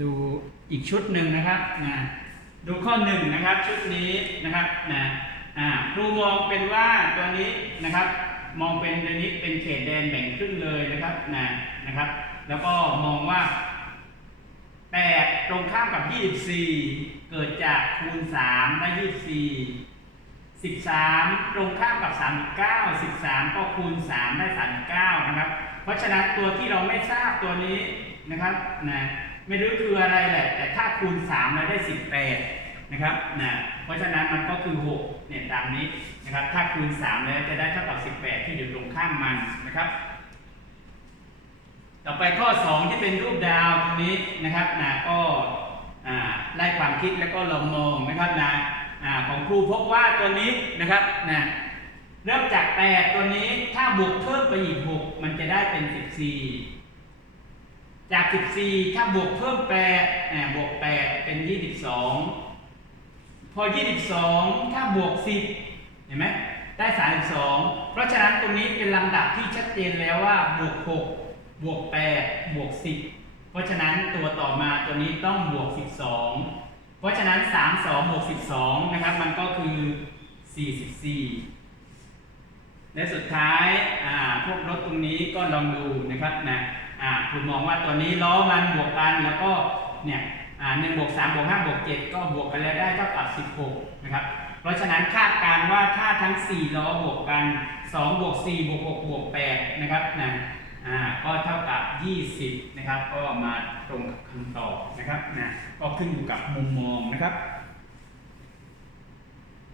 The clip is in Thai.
ดูอีกชุดหนึ่งนะครับนะดูข้อหนึ่งนะครับชุดนี้นะครับนะครูมองเป็นว่าตัวนี้นะครับ มองเป็นตัวนี้เป็นเขตแดนแบ่งครึ่งเลยนะครับนะนะครับ แล้วก็มองว่า8ตรงข้ามกับ 24 เกิดจากคูณ3ได้24 13 ตรงข้ามกับ 39 13 ก็คูณ 3 ได้ 39 นะครับ เพราะฉะนั้นตัวที่เราไม่ทราบตัวนี้นะครับนะไม่รู้คืออะไรแหละแต่ถ้าคูณ 3 แล้วได้ 18 นะครับนะเพราะฉะนั้นมันก็คือ 6 เนี่ยตามนี้นะครับ ถ้าคูณ 3 แล้วจะได้เท่ากับ 18 ที่อยู่ตรงข้ามมันนะครับ ต่อไปข้อ 2 ที่เป็นรูปดาวตรงนี้นะครับนะก็ไล่ความคิดแล้วก็ลองมองนะครับนะ ของครูพบว่าตัวนี้นะครับนะเริ่มจาก 8 ตัวนี้ถ้าบวกเพิ่มไปอีก 6 มันจะได้เป็น 14 จาก 14 ถ้าบวกเพิ่ม8อ่าบวก 8 เป็น 22 พอ 22 ถ้าบวก 10 เห็นไหมได้ 32 เพราะฉะนั้นตรงนี้เป็นลำดับที่ชัดเจนแล้วว่าบวก 6 บวก 8 บวก 10 เพราะฉะนั้นตัวต่อมาตัวนี้ต้องบวก 12 เพราะฉะนั้น 3 2บวก12นะครับ มันก็คือ 44 และสุดท้ายอ่าพวกรถตรงนี้ก็ลองดูนะครับนะอ่าคุณมองว่าตัวนี้ล้อมันบวกกันแล้วก็เนี่ยอ่าหนึ่งบวกสามบวกห้าบวกเจ็ดก็บวกกันแล้วได้เท่ากับ 16 นะครับ เพราะฉะนั้นคาดการณ์ว่าถ้าทั้ง 4 ล้อบวกกัน 2 บวก 4 บวก 6 บวก 8 นะครับนะ อ่าก็เท่ากับ 20 นะครับ ก็มาตรงกับคำตอบนะครับนะก็ขึ้นอยู่กับมุมมองนะครับ